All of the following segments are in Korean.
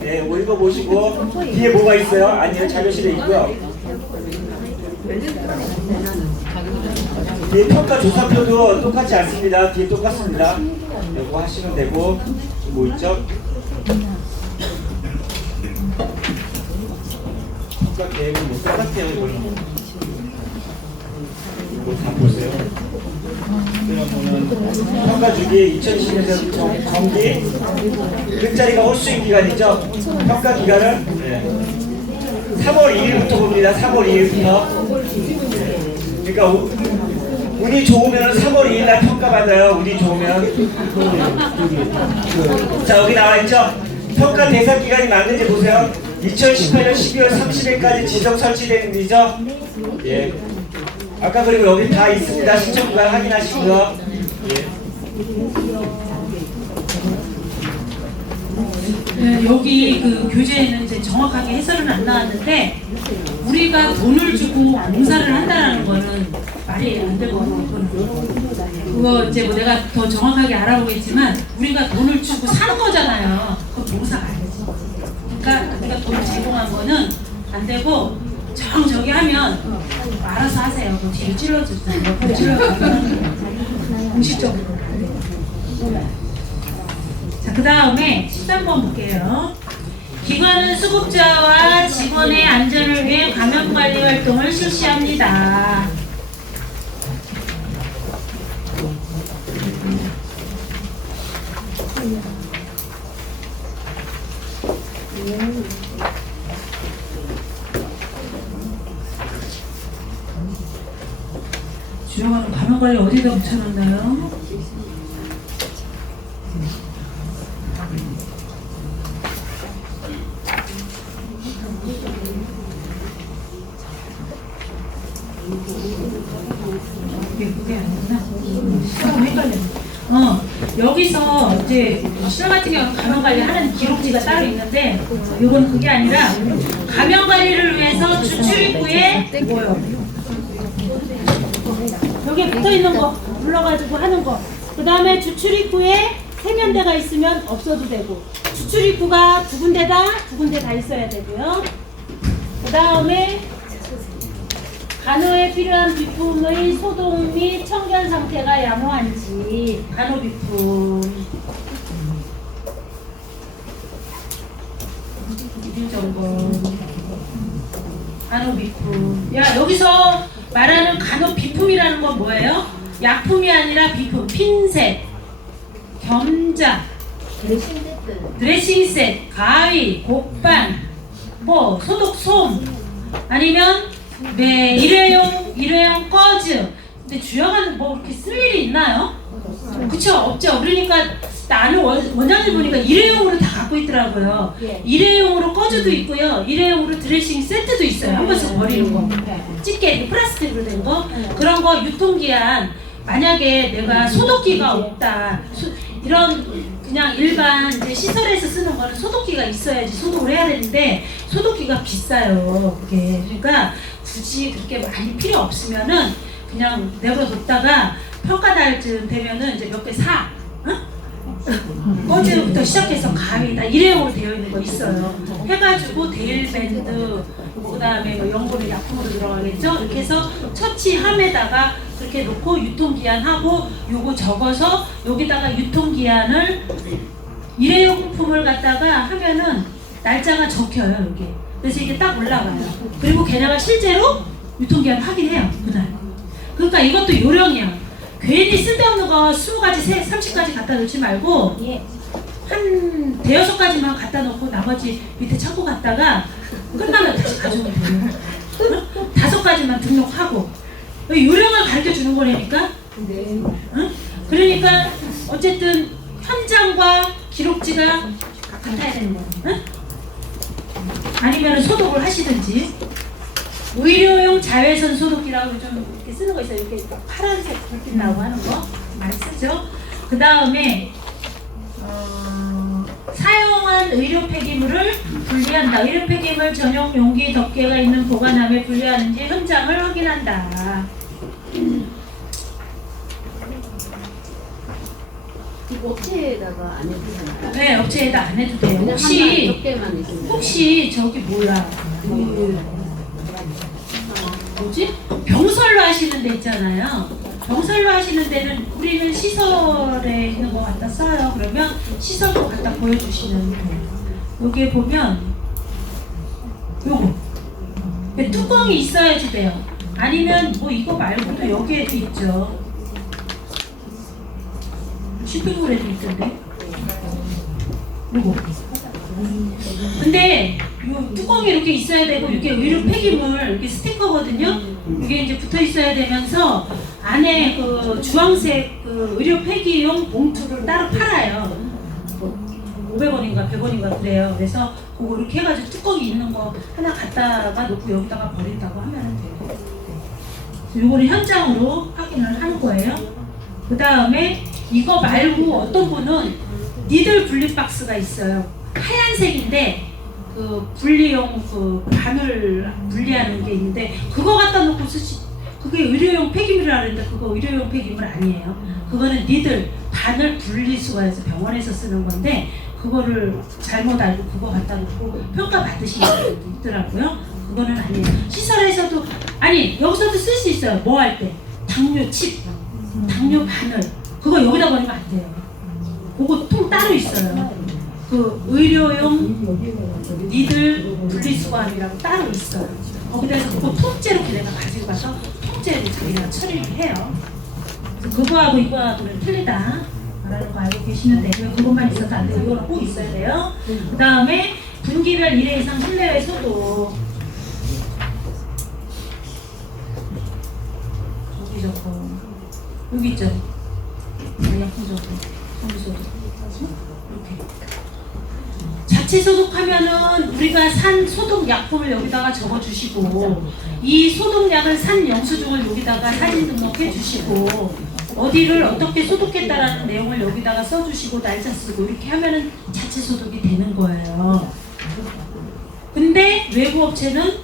네, 읽어보시고 뒤에 뭐가 있어요? 아니요, 자료실에 있고요. 뒤에 평가 조사표도 똑같지 않습니다. 뒤에 똑같습니다. 이거 하시면 되고, 뭐 있죠? 평가 계획은 뭐 똑같아요. 이거는 이거 다 보세요. 그러면은 평가 주기 2010년에서 정기 끝자리가 홀수인 기간이죠. 평가 기간은 3월 2일부터 봅니다. 3월 2일부터. 그러니까 운이 좋으면 3월 2일 날 평가받아요. 운이 좋으면. 자, 여기 나와 있죠. 평가 대상 기간이 맞는지 보세요. 2018년 12월 30일까지 지정 설치된 일이죠. 예. 아까 그리고 여기 다 있습니다. 신청 기간 확인하시고요. 예. 네, 여기 그 교재에는 이제 정확하게 해설은 안 나왔는데 우리가 돈을 주고 봉사를 한다라는 거는 말이 안 되거든요. 그거 이제 뭐 내가 더 정확하게 알아보겠지만 우리가 돈을 주고 사는 거잖아요. 그건 봉사가 아니지. 그러니까 우리가 돈을 제공한 거는 안 되고 저기 하면 알아서 하세요. 그 뒤로 찔러주세요. 옆으로 찔러주세요. 공식적으로. 자, 그 다음에 13번 볼게요. 기관은 수급자와 직원의 안전을 위해 감염관리 활동을 실시합니다. 주영아는 감염관리 어디다 붙여놨나요? 그게 아니구나. 헷갈려. 여기서 이제 시설 같은 경우는 감염관리 하는 기록지가 따로 있는데 이건 그게 아니라 감염관리를 위해서 추출입구에 뭐요? 여기 붙어있는 거 불러가지고 하는 거. 그 다음에 주출입구에 세면대가 있으면 없어도 되고 주출입구가 두 군데 다 있어야 되고요. 그 다음에 간호에 필요한 비품의 소독 및 청결 상태가 양호한지 간호비품 1점번 간호비품. 야, 여기서 말하는 간호비품이라는 건 뭐예요? 약품이 아니라 비품. 핀셋, 겸자, 드레싱셋, 가위, 곡반, 뭐 소독솜, 아니면 네, 일회용 꺼즈. 근데 주영아는 뭐 이렇게 쓸 일이 있나요? 그쵸? 없죠. 그러니까 나는 원장님 보니까 일회용으로 다 갖고 있더라고요. 일회용으로 꺼즈도 있고요. 일회용으로 드레싱 세트도 있어요. 한 번씩 버리는 거. 집게 플라스틱으로 된 거. 그런 거 유통기한 만약에 내가 소독기가 없다. 이런 그냥 일반 이제 시설에서 쓰는 거는 소독기가 있어야지 소독을 해야 되는데 소독기가 비싸요. 그게. 그러니까 굳이 그렇게 많이 필요 없으면은 그냥 내버려뒀다가 평가 날쯤 되면은 이제 몇 개 사. 꺼즈부터 시작해서 가위 다 일회용으로 되어 있는 거 있어요. 해가지고 데일밴드, 그 다음에 뭐 연고를 약품으로 들어가겠죠. 이렇게 해서 처치함에다가 그렇게 놓고 유통기한하고 요거 적어서 여기다가 유통기한을 일회용품을 갖다가 하면은 날짜가 적혀요 여기. 그래서 이게 딱 올라가요. 그리고 걔네가 실제로 유통기한 확인해요 그날. 그러니까 이것도 요령이야. 괜히 쓸데없는 거 20가지, 30가지 갖다 놓지 말고 한 대여섯 가지만 갖다 놓고 나머지 밑에 창고 갔다가 끝나면 다시 가져오면 돼요. 5가지만 등록하고 요령을 가르쳐 주는 거라니까. 응? 그러니까 어쨌든 현장과 기록지가 같아야 되는 거야. 응? 아니면 소독을 하시든지. 의료용 자외선 소독기라고 좀 이렇게 쓰는 거 있어요. 이렇게 파란색 불빛 나오고 하는 거 많이 쓰죠. 그 다음에 사용한 의료 폐기물을 분리한다. 의료 폐기물 전용 용기 덮개가 있는 보관함에 분리하는지 현장을 확인한다. 업체에다가 안 해주잖아요. 네, 업체에다 안 해도 돼요. 그냥 혹시 몇 개만 있으면. 혹시 저기 뭐야 뭐지? 병설로 하시는 데 있잖아요. 병설로 하시는 데는 우리는 시설에 있는 거 갖다 써요. 그러면 시설도 갖다 보여주시면 돼요. 여기에 보면 요거 뚜껑이 있어야지 돼요. 아니면 뭐 이거 말고도 여기에도 있죠. 쇼핑몰에도 있던데. 요거. 근데 요 뚜껑이 이렇게 있어야 되고 이게 의류 폐기물 이렇게 스티커거든요. 이게 이제 붙어 있어야 되면서 안에 그 주황색 그 의료 폐기용 봉투를 따로 팔아요. 500원인가 100원인가 그래요. 그래서 그거 이렇게 해가지고 뚜껑이 있는 거 하나 갖다가 놓고 여기다가 버린다고 하면 돼요. 요거는 현장으로 확인을 하는 거예요. 그 다음에 이거 말고 어떤 분은 니들 분리 박스가 있어요. 하얀색인데 그 분리용 그 바늘 분리하는 게 있는데 그거 갖다 놓고 쓰시. 그게 의료용 폐기물이라 그랬는데 그거 의료용 폐기물 아니에요. 그거는 니들 바늘 분리수거해서 병원에서 쓰는 건데 그거를 잘못 알고 그거 갖다 놓고 평가 받으시는 분도 있더라고요. 그거는 아니에요. 시설에서도 아니 여기서도 쓸 수 있어요. 뭐 할 때 당뇨 칩, 당뇨 바늘 그거 여기다 버리면 안 돼요. 그거 통 따로 있어요. 그 의료용 니들 분리수거함이라고 따로 있어요. 거기다 해서 그거 통째로 걔네가 가지고 가서 통째로 자기가 처리를 해요. 그래서 그거하고 이거하고는 틀리다 라는 거 알고 계시면 되고요. 그것만 있어도 안 되고 이거는 꼭 있어야 돼요. 그 다음에 분기별 1회 이상 실내외 소독 저기 저거 여기 있죠. 약품 저거 정기소독 이렇게 자체 소독하면은 우리가 산 소독 약품을 여기다가 적어주시고 이 소독약을 산 영수증을 여기다가 사진 등록해 주시고 어디를 어떻게 소독했다라는 내용을 여기다가 써주시고 날짜 쓰고 이렇게 하면은 자체 소독이 되는 거예요. 근데 외부 업체는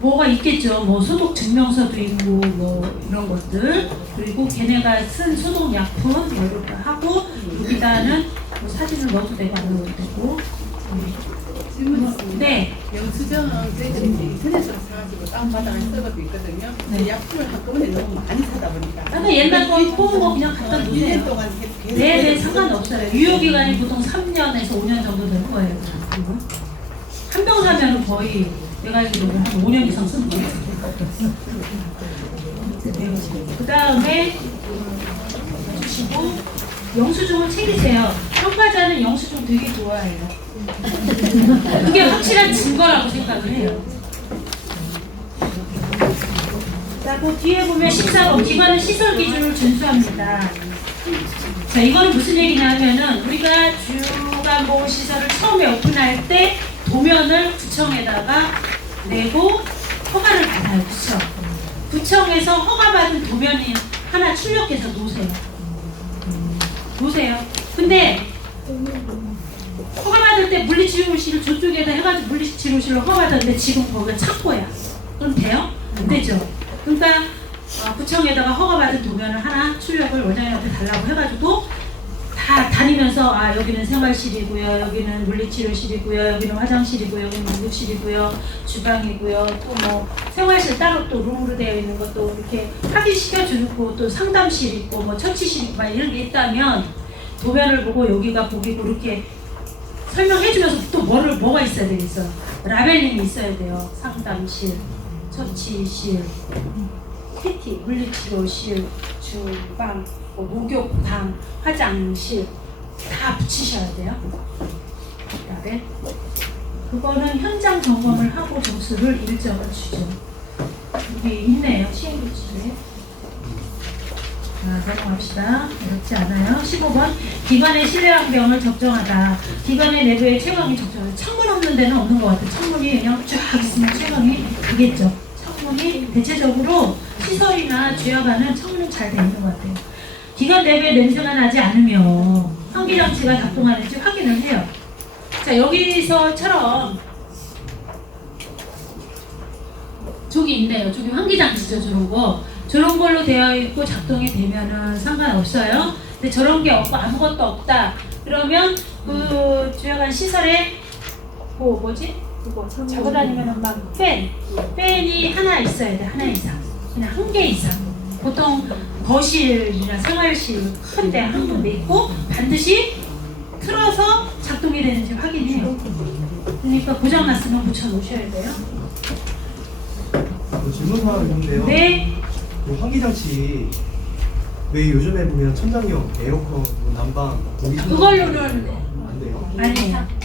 뭐가 있겠죠. 뭐 소독 증명서도 있고 뭐 이런 것들 그리고 걔네가 쓴 소독 약품 뭐 이렇게 하고 여기다는 뭐 사진을 넣어도 되고 안 넣어도 되고. 네. 영수증은 저희들이 이제 인터넷으로 사가지고 다운받아갈 서버도 있거든요. 네. 약품을 한꺼번에 너무 많이 사다 보니까. 아까 옛날 거 뽑은 거 그냥 갖다 1년 놓으세요. 동안 계속 네네 상관없어요. 유효기간이 보통 3년에서 5년 정도 될 거예요. 한 병 사면 거의 내가 알기로는 한 5년 이상 쓰는 거예요. 그 다음에 주시고 영수증을 챙기세요. 평가자는 영수증 되게 좋아해요. 그게 확실한 증거라고 생각을 해요. 자, 그 뒤에 보면 14번 기관은 시설 기준을 준수합니다. 자, 이거는 무슨 얘기냐면은 우리가 주간보호시설을 처음에 오픈할 때 도면을 구청에다가 내고 허가를 받아요. 구청. 구청에서 허가받은 도면이 하나 출력해서 놓으세요. 근데 허가받을 때 물리치료실을 저쪽에다 해가지고 물리치료실로 허가받았는데 지금 거기가 창고야. 그럼 돼요? 안 되죠. 그러니까 구청에다가 허가받은 도면을 하나 출력을 원장님한테 달라고 해가지고 다 다니면서 아 여기는 생활실이고요, 여기는 물리치료실이고요, 여기는 화장실이고요, 여기는 응급실이고요, 주방이고요, 또 뭐 생활실 따로 또 룸으로 되어 있는 것도 이렇게 확인시켜주고 또 상담실 있고 뭐 처치실 있고 막 이런 게 있다면 도면을 보고 여기가 보기고 이렇게 설명해주면서 또 뭐가 있어야 되겠어? 라벨링이 있어야 돼요. 상담실, 처치실, PT, 물리치료실, 주방, 뭐 목욕탕, 화장실 다 붙이셔야 돼요. 라벨. 그거는 현장 점검을 하고 점수를 1점을 주죠. 여기 있네요. 시행규칙에. 자, 넘어갑시다. 어렵지 않아요. 15번. 기관의 실내환경을 적정하다. 기관의 내부의 채광이 적정하다. 창문 없는 데는 없는 것 같아요. 창문이 그냥 쫙 있으면 채광이 되겠죠. 창문이 대체적으로 시설이나 주야관은 창문은 잘 돼 있는 것 같아요. 기관 내부에 냄새가 나지 않으며 환기장치가 작동하는지 확인을 해요. 자, 여기서처럼 저기 있네요. 저기 환기장치죠. 저런 거. 저런 걸로 되어 있고 작동이 되면은 상관없어요. 근데 저런 게 없고 아무것도 없다. 그러면 그 주요한 시설에 뭐지? 그거 자고 다니면은 막 팬이 하나 있어야 돼. 하나 이상. 그냥 한 개 이상. 보통 거실이나 생활실 큰데 한 군데 있고 반드시 틀어서 작동이 되는지 확인해요. 그러니까 고장 났으면 고쳐 놓으셔야 돼요. 질문 하나 있는데요. 네. 그 환기장치 왜 요즘에 보면 천장용 에어컨, 뭐 난방, 공기청정기 그걸로는 안 돼요? 아니에요.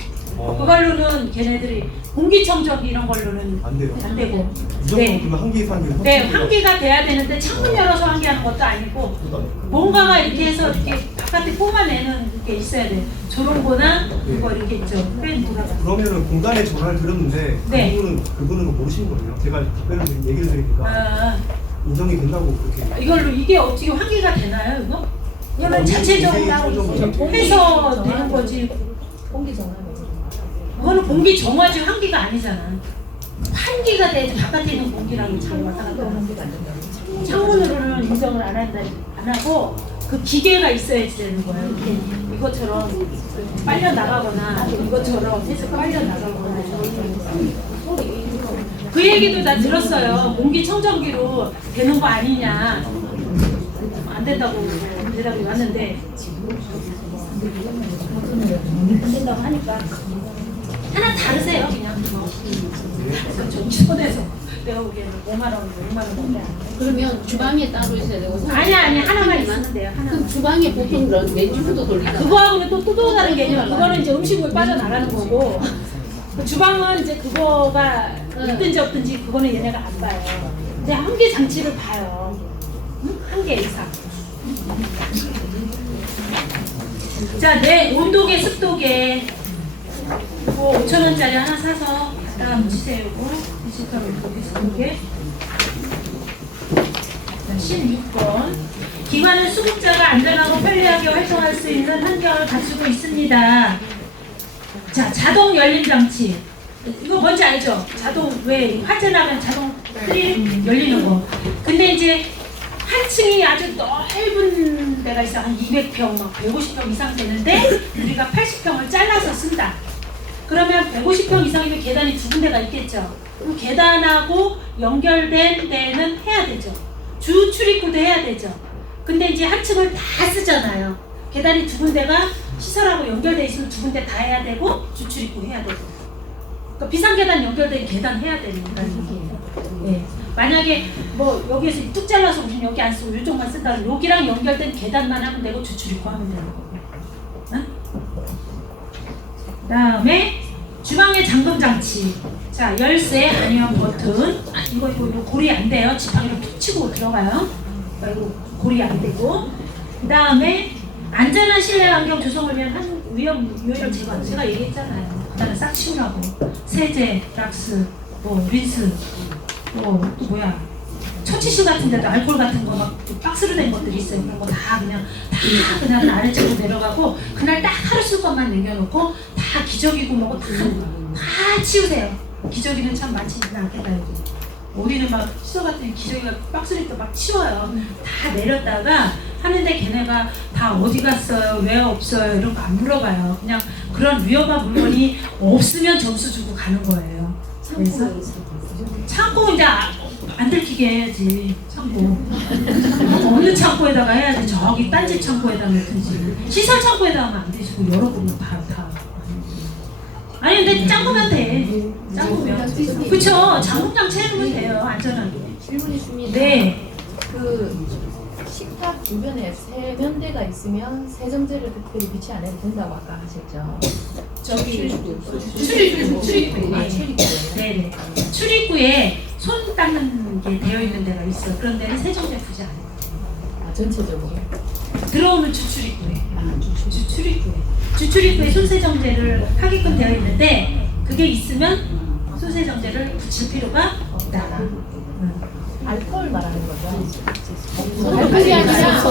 그걸로는 걔네들이 공기청정기 이런 걸로는 안 돼요. 안 되고. 이 정도 네. 그러면 환기사님 네, 환기가 돼야 되는데 창문 열어서 환기하는 것도 아니고 뭔가가 이렇게 해서 이렇게 바깥에 뽑아내는 게 있어야 돼. 저런 거나 그거 이렇게 있죠. 팬 돌아가. 그러면은 공간에 전화를 드렸는데 네. 그분은 모르시는 거예요. 제가 답변을 얘기를 드리니까 아, 인정이 된다고 그렇게. 이걸로 이게 어떻게 환기가 되나요, 이거? 이거는 자체적으로 해서 되는 거지. 공기 전환. 그거는 공기 정화지 환기가 아니잖아. 환기가 돼야지 바깥에 있는 공기랑 잘 왔다 갔다 하는 게 맞는다. 창문으로는 인정을 안 하고 그 기계가 있어야지 되는 거야. 이렇게 이것처럼 빨려 나가거나 이것처럼 해서 빨려 나가거나 그 얘기도 나 들었어요. 공기청정기로 되는 거 아니냐. 안 된다고 대답이 왔는데 안 된다고 하니까 하나 다르세요 그냥. 그래서 좀 손해서 내가 보기에는 5만 원, 6만 원밖에 안 돼. 그러면 주방에 따로 있어야 되고. 아니 하나만 있으면 돼요. 하나. 그 주방에 보통 그런 냉장고도 돌리잖아. 그거하고는 또 다른 개념이야. 그거는 이제 음식물 빠져나가는 거고 그 주방은 이제 그거가 있든지 없든지 그거는 얘네가 안 봐요. 근데 환기 장치를 봐요. 응? 한 개 이상. 자, 내 온도계, 습도계. 뭐 5,000원짜리 하나 사서 갖다가 묻히세요. 이거 디지털 온도계, 습도계. 16번. 기관은 수급자가 안전하고 편리하게 활동할 수 있는 환경을 갖추고 있습니다. 자, 자동 열림 장치. 이거 뭔지 알죠? 자동 왜 화재 나면 자동 열리는 거. 근데 이제 한 층이 아주 넓은 데가 있어. 한 200평, 막 150평 이상 되는데 우리가 80평을 잘라서 쓴다. 그러면 150평 이상이면 계단이 두 군데가 있겠죠. 그럼 계단하고 연결된 데는 해야 되죠. 주 출입구도 해야 되죠. 근데 이제 한 층을 다 쓰잖아요. 계단이 두 군데가 시설하고 연결돼 있으면 두 군데 다 해야 되고 주 출입구 해야 되고. 그러니까 비상계단 연결된 계단 해야 되는 얘기예요. 네. 만약에 뭐 여기에서 뚝 잘라서 우리는 여기 안 쓰고 이쪽만 쓴다면 여기랑 연결된 계단만 하면 되고 주 출입구 하면 되는 거고. 응? 그다음에 주방의 잠금 장치. 자, 열쇠 아니면 버튼. 이거 고리 안 돼요. 지팡이로 툭 치고 들어가요. 이거 고리 안 되고. 그다음에 안전한 실내 환경 조성을 위한 한 위험 요인을 제가 얘기했잖아요. 그다음에 싹 치우라고. 세제, 락스, 뭐 린스, 뭐 또 뭐야. 처치실 같은 데도 알코올 같은 거 막 박스로 된 것들이 있어요. 그런 거 다 그냥 아래쪽으로 내려가고 그날 딱 하루 쓸 것만 남겨놓고 다 기저귀고 뭐고 다 치우세요. 기저귀는 참 많지는 않겠다 여기. 우리는 막 시설 같은 기저귀가 박스로 막 치워요. 다 내렸다가 하는데 걔네가 다 어디 갔어요? 왜 없어요? 이런 거 안 물어봐요. 그냥 그런 위험한 물건이 없으면 점수 주고 가는 거예요. 그래서 창고 이제 안 들키게 해야지. 창고 어느 창고에다가 해야지. 저기 딴집 창고에다 놓든지 시설 창고에다 하면 안 되시고 열어보면 다 아니 근데 잠그면 돼. 잠그면 그쵸. 잠금장치 해놓으면 돼요. 안전하게. 질문 있습니다. 네. 그 식탁 주변에 세면대가 있으면 세정제를 특별히 비치 안 해도 된다고 아까 하셨죠? 저기 출입구. 출입구에 네네 출입구에 손 닦는 게 되어 있는 데가 있어. 그런 데는 세정제 부지 않아요. 아, 전체적으로. 들어오면 주출입구에 주출입구에 손세정제를 하게끔 되어 있는데 그게 있으면 손세정제를 붙일 필요가 없다. 알코올 말하는 거죠? 그게 아니라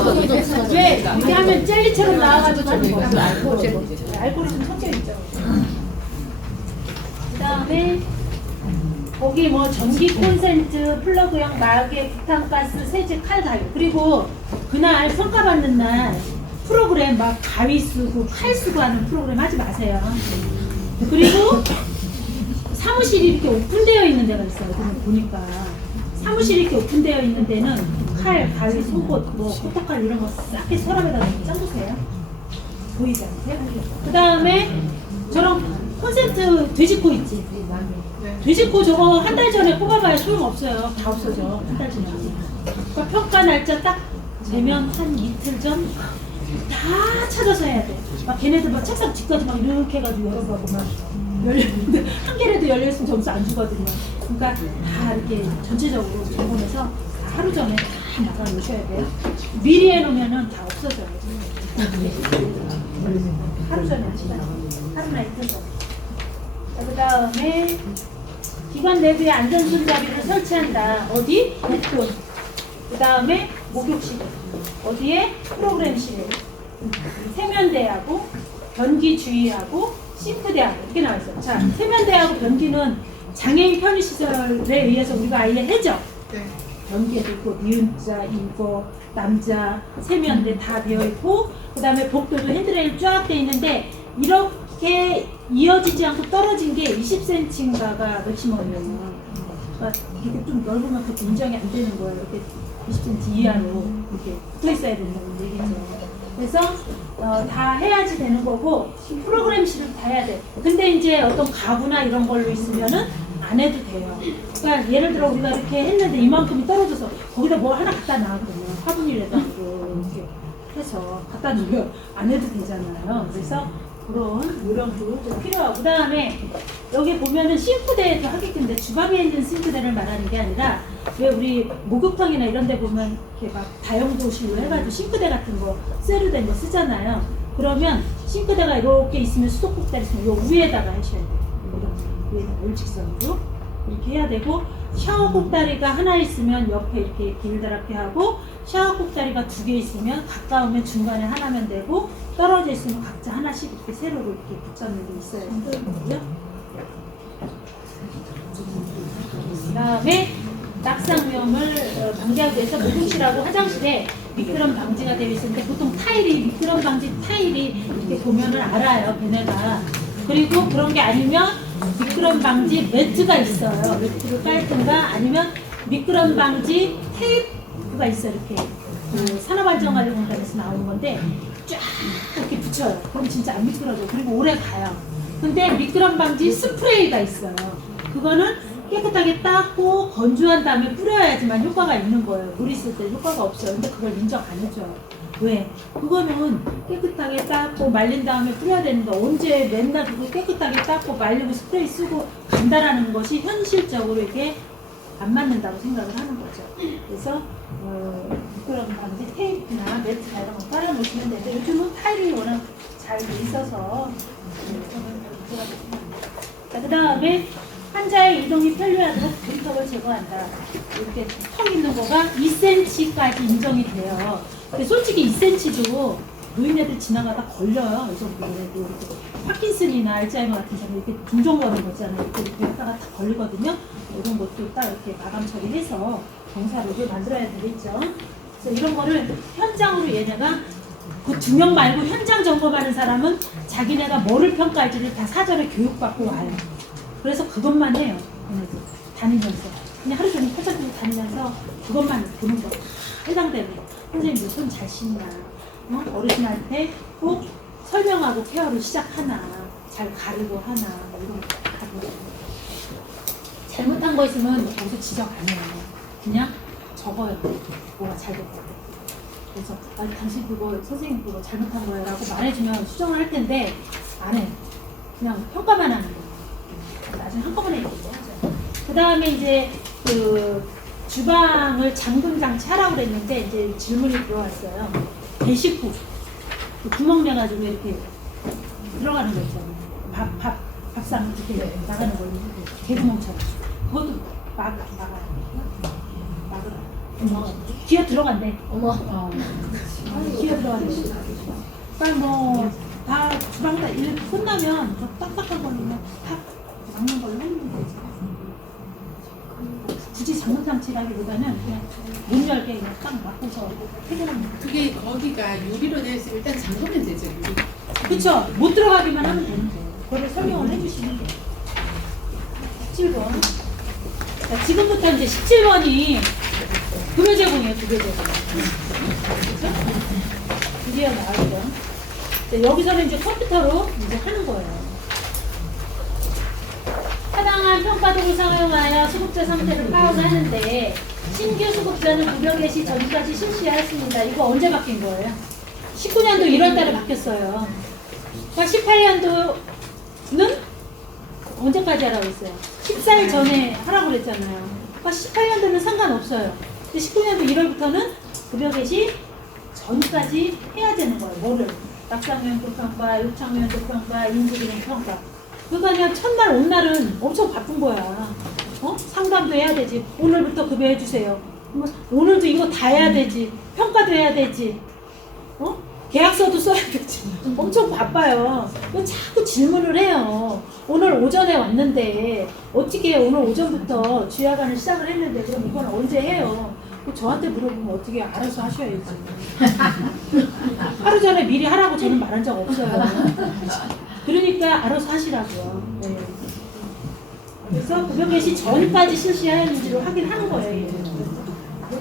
왜 이렇게 하면 젤리처럼 나와가지고 하는 거 알코올이 좀 섞여 있죠. 그다음에 거기 뭐 전기 콘센트, 플러그형, 마개, 부탄가스, 세제, 칼 가요. 그리고 그날 평가받는 날 프로그램 막 가위 쓰고 칼 쓰고 하는 프로그램 하지 마세요. 그리고 사무실이 이렇게 오픈되어 있는 데가 있어요. 보니까 사무실이 이렇게 오픈되어 있는 데는 칼, 가위, 속옷, 뭐 코타칼 이런 거 싹 서랍에다 짱보세요. 보이지 않으세요? 그 다음에 저런 콘센트 돼지코 있지? 돼지코 저거 한 달 전에 뽑아봐야 소용없어요. 다 없어져. 한 달 전에. 그러니까 평가 날짜 딱 되면 한 이틀 전 다 찾아서 해야 돼. 막 걔네들 막 책상 뒤까지 막 이렇게 해가지고 열어보고 막 열렸는데 한 개라도 열렸으면 점수 안 주거든요. 그러니까 다 이렇게 전체적으로 점검해서 하루 전에 다 나가 놓으셔야 돼요. 미리 해놓으면은 다 없어져요. 하루 전에 하시다. 하루나 이틀 전. 그 다음에 기관 내부에 안전손잡이를 설치한다. 어디? 랩돈. 그 다음에 목욕실. 어디에? 프로그램실에. 세면대하고 변기 주의하고 싱크대하고 이렇게 나와 있어요. 자, 세면대하고 변기는 장애인 편의시설에 의해서 우리가 아예 해죠. 네. 변기에도 있고 미음자, 인거, 남자, 세면대 다 되어 있고 그 다음에 복도도 핸드레일 쫙 돼 있는데 이렇게 이어지지 않고 떨어진 게 20cm인가가 맥시멈이에요. 그러니까 이게 좀 넓으면 그렇게 인정이 안 되는 거예요. 이렇게 20cm 이하로 이렇게 붙어 있어야 된다는 얘기죠. 그래서 다 해야지 되는 거고 프로그램실을 다 해야 돼. 근데 이제 어떤 가구나 이런 걸로 있으면은 안 해도 돼요. 그러니까 예를 들어 우리가 이렇게 했는데 이만큼이 떨어져서 거기다 뭐 하나 갖다 놔거든요. 화분이라도 이렇게 해서 갖다 놓으면 안 해도 되잖아요. 그래서 그런 요령도 좀 필요하고 그 다음에 여기 보면은 싱크대도 하겠는데 주방에 있는 싱크대를 말하는 게 아니라 왜 우리 목욕탕이나 이런 데 보면 이렇게 막 다용도실로 해가지고 싱크대 같은 거 쇠로 된 거 쓰잖아요. 그러면 싱크대가 이렇게 있으면 수도꼭지가 있으면 요 위에다가 하셔야 돼요. 위에다가 일직선으로 이렇게 해야 되고 샤워 꼭다리가 하나 있으면 옆에 이렇게 길다랗게 하고 샤워 꼭다리가 두 개 있으면 가까우면 중간에 하나면 되고 떨어져 있으면 각자 하나씩 이렇게 세로로 이렇게 붙잡는 게 있어야 되거든요. 그 다음에 낙상 위험을 방지하기 위해서 목욕실하고 화장실에 미끄럼 방지가 되어 있는데 보통 타일이 미끄럼 방지 타일이 이렇게 보면은 알아요, 걔네가. 그리고 그런 게 아니면 미끄럼 방지 매트가 있어요. 매트를 깔든가 아니면 미끄럼 방지 테이프가 있어요. 이렇게 그 산업안전관리공단에서 나오는 건데 쫙 이렇게 붙여요. 그럼 진짜 안 미끄러져요. 그리고 오래 가요. 근데 미끄럼 방지 스프레이가 있어요. 그거는 깨끗하게 닦고 건조한 다음에 뿌려야지만 효과가 있는 거예요. 물 있을 때 효과가 없어요. 근데 그걸 인정 안 해줘요. 왜? 그거는 깨끗하게 닦고 말린 다음에 뿌려야 되는데 언제 맨날 그거 깨끗하게 닦고 말리고 스프레이 쓰고 간다라는 것이 현실적으로 이게 안 맞는다고 생각을 하는 거죠. 그래서 미끄럼 방지 테이프나 매트나 이런 거 깔아놓으시면 되는데 요즘은 타일이 워낙 잘 돼 있어서 그 다음에 환자의 이동이 편리하도록 드립턱을 제거한다. 이렇게 턱 있는 거가 2cm까지 인정이 돼요. 근데 솔직히 2cm도 노인네들 지나가다 걸려요. 이 정도에도 이렇게 파킨슨이나 알츠하이머 같은 사람 이렇게 둥정거리는 거 있잖아요. 이렇게 했다가 다 걸리거든요. 이런 것도 딱 이렇게 마감 처리해서 경사로를 만들어야 되겠죠. 그래서 이런 거를 현장으로 얘네가 그 2명 말고 현장 점검하는 사람은 자기네가 뭐를 평가할지를 다 사전에 교육받고 와요. 그래서 그것만 해요. 얘네들 다니면서 그냥 하루 종일 팔짱 끼고 다니면서 그것만 보는 거. 해당되는 거. 선생님들 손 잘 씻나? 어르신한테 꼭 설명하고 케어를 시작하나? 잘 가르고 하나? 이런 거 가르고. 잘못한 거 있으면 거기서 지적 안 해요. 그냥 적어요. 뭐가 잘 됐다고. 그래서 당신 그거 선생님 그거 잘못한 거예요 라고 말해주면 수정을 할 텐데 안 해요. 그냥 평가만 하는 거예요. 나중에 한꺼번에 얘기하죠. 그 다음에 이제 그 주방을 잠금 장치 하라고 그랬는데 이제 질문이 들어왔어요. 배식구 그 구멍 내가지고 이렇게 들어가는 거 있잖아요. 밥상 이렇게 나가는 거 개구멍처럼 그것도 막아요. 기어 들어간대. 어머. 기어 들어간대. 그러니까 뭐 다 주방 다 일 끝나면 저 딱딱한 걸로 탁 막는 걸로 하면 되죠. 굳이 장문장치라기보다는 그냥 문 열게 그냥 딱 막고서 해결하면 돼요. 그게 거기가 유리로 되어 있으면 일단 잠그면 되죠. 유리. 그쵸? 못 들어가기만 하면 되는데 그걸 설명을 해주시면 돼요. 17번. 자, 지금부터 이제 17번이 급여 제공이에요. 급여 제공. 그쵸? 드디어 나왔죠. 자, 여기서는 이제 컴퓨터로 이제 하는 거예요. 타당한 평가도를 사용하여 수급자 상태를 파악하는데 신규 수급자는 급여 개시 전까지 실시하였습니다. 이거 언제 바뀐 거예요? 19년도 1월달에 바뀌었어요. 그러니까 18년도는 언제까지 하라고 했어요? 14일 전에 하라고 그랬잖아요. 그러니까 18년도는 상관없어요. 근데 19년도 1월부터는 급여 개시 전까지 해야 되는 거예요. 뭐를? 낙상면도 평가, 요창면도 평가, 인지기능 평가. 그러니까 첫날 온 날은 엄청 바쁜 거야. 상담도 해야 되지. 오늘부터 급여해 주세요. 오늘도 이거 다 해야 되지. 평가도 해야 되지. 계약서도 써야 되지. 엄청 바빠요. 자꾸 질문을 해요. 오늘 오전에 왔는데 어떻게 오늘 오전부터 주야간을 시작을 했는데 그럼 이건 언제 해요? 저한테 물어보면 어떻게 알아서 하셔야지. 하루 전에 미리 하라고 저는 말한 적 없어요. 그러니까 알아서 하시라고요. 네. 그래서 급여 개시 전까지 실시하였는지를 확인하는 거예요.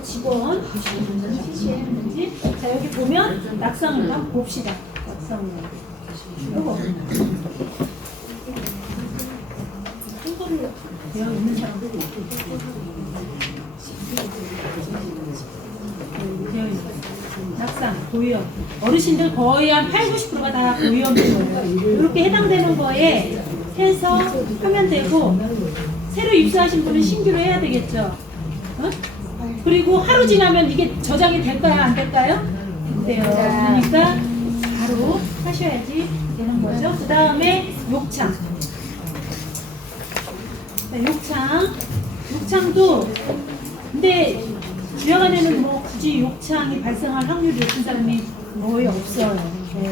직원 실시했는지. 자, 여기 보면 낙상을 한번 봅시다. 낙상을. 이거 한거를 되어 있는 사람들이 되어 있어요. 낙상, 고위험. 어르신들 거의 한 80~90%가 다 고위험인 거예요. 이렇게 해당되는 거에 해서 하면 되고, 새로 입사하신 분은 신규로 해야 되겠죠. 그리고 하루 지나면 이게 저장이 될까요? 안 될까요? 돼요. 그러니까 바로 하셔야지 되는 거죠. 그 다음에 욕창. 욕창도 근데 주야간에는 뭐 굳이 욕창이 발생할 확률이 높은 사람이 거의 없어요. 네.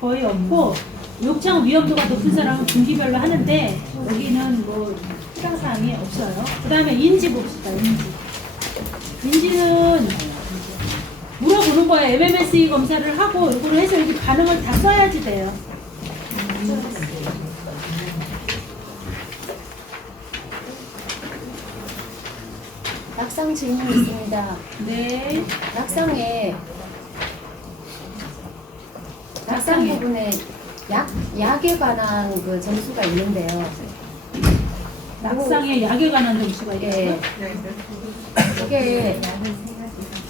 거의 없고 욕창 위험도가 높은 사람은 분기별로 하는데 여기는 뭐 해당 사항이 없어요. 그 다음에 인지 봅시다. 인지는 물어보는 거예요. MMSE 검사를 하고 이거를 해서 여기 반응을 다 써야지 돼요. 낙상 질문 있습니다. 네. 낙상 부분에 약에 관한 그 점수가 있는데요. 낙상에 약에 관한 점수가 있어요. 예. 그게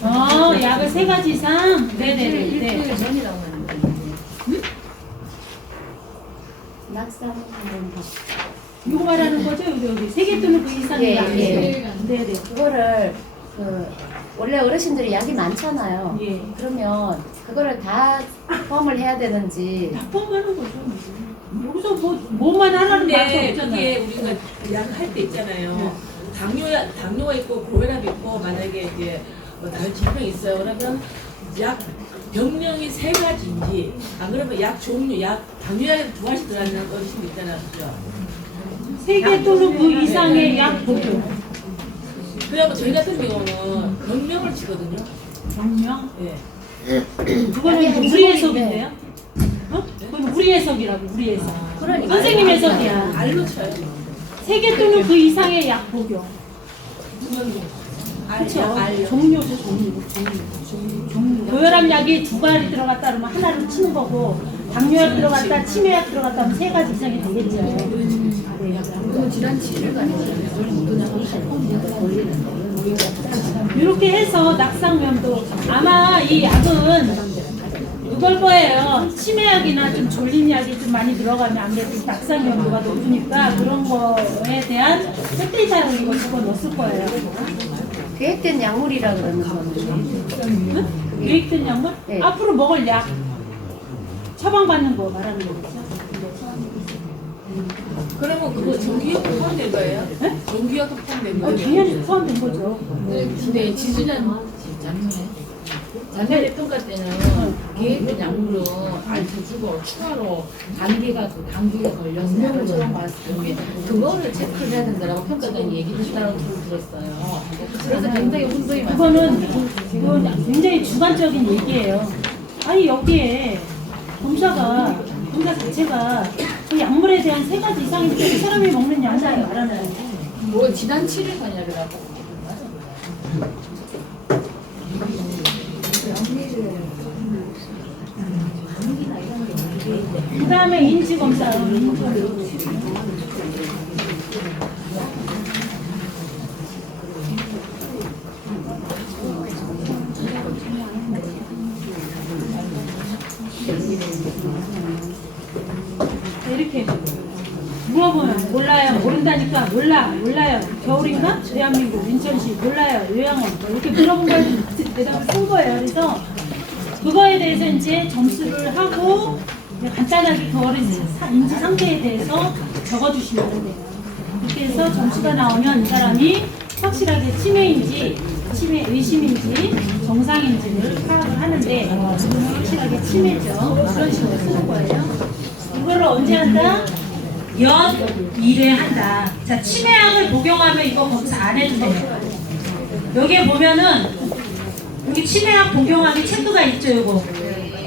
약을 3가지 이상? 네네네. 네. 전이라고 하는데. 낙상 부분. 이거 말하는 거죠? 여기 3개 또는 그 이상의 예, 약. 예. 네네. 그거를 원래 어르신들이 약이 많잖아요. 예. 그러면 그거를 다 포함을 해야 되는지. 납품하는 거죠. 여기서 뭐만 하라는 말도 근데 없잖아요. 그게 우리가 약할 때 있잖아요. 당뇨가 있고 고혈압이 있고 만약에 이제 뭐 다른 질병이 있어요. 그러면 약 병명이 3가지인지 안 그러면 약 종류, 당뇨약에 2가지 들어가는 어르신도 있잖아요. 그죠? 3개 또는 그 이상의 약 복용. 그러면 저희 같은 경우는 병명을 치거든요. 병명? 예. 그거는 이제 우리 해석인데요? 그건 우리 해석이라고, 우리 해석. 그러니까. 선생님 해석이야. 알로 쳐요. 3개 또는 그 이상의 약 복용. 그렇죠. 종류죠, 종류. 고혈압 약이 2가지 들어갔다 그러면 하나를 치는 거고, 당뇨약 들어갔다, 치매약 들어갔다 하면 3가지 이상이 되겠죠. 이렇게 해서 낙상면도 아마 이 약은 이걸 거예요. 치매약이나 좀 졸린 약이 좀 많이 들어가면 아무래도 낙상면도가 높으니까 그런 거에 대한 팩트리타를 이거 집어넣었을 거예요. 계획된 약물이라 그러는 건데. 계획된 약물? 네. 앞으로 먹을 약 처방받는 거 말하는 거겠죠? 그러면 그거 정기약도 포함된 거예요? 네? 정기약도 포함된 거예요? 당연히 포함된 거죠. 근데 지지난 작년에 작년에 평가 때는 계획된 약물은 안 쳐주고 추가로 감기가 걸려서 약을 처방받았을 때 그거를 체크를 해야 된다라고 평가단이 얘기를 했다고 들었어요. 그래서 굉장히 혼동이 이건 굉장히 주관적인 얘기예요. 아니 여기에 검사 자체가 그 약물에 대한 3가지 이상인데 그 사람이 먹는 양상이 말하는 거예요. 뭐 지난 7일 관약이라고. 그 다음에 인지검사. 이렇게 물어보면 몰라요, 모른다니까 몰라요. 겨울인가? 대한민국 인천시 몰라요, 요양원 뭐 이렇게 물어본 걸 대답을 쓴 거예요. 그래서 그거에 대해서 이제 점수를 하고 간단하게 그 어린 인지 상태에 대해서 적어주시면 돼요. 이렇게 해서 점수가 나오면 이 사람이 확실하게 치매인지 치매 의심인지 정상인지를 파악을 하는데 확실하게 치매죠. 그런 식으로 쓰는 거예요. 이거를 언제 한다? 연 1회 한다. 자, 치매약을 복용하면 이거 검사 안 해도 돼요. 여기에 보면은 여기 치매약 복용하기 체크가 있죠.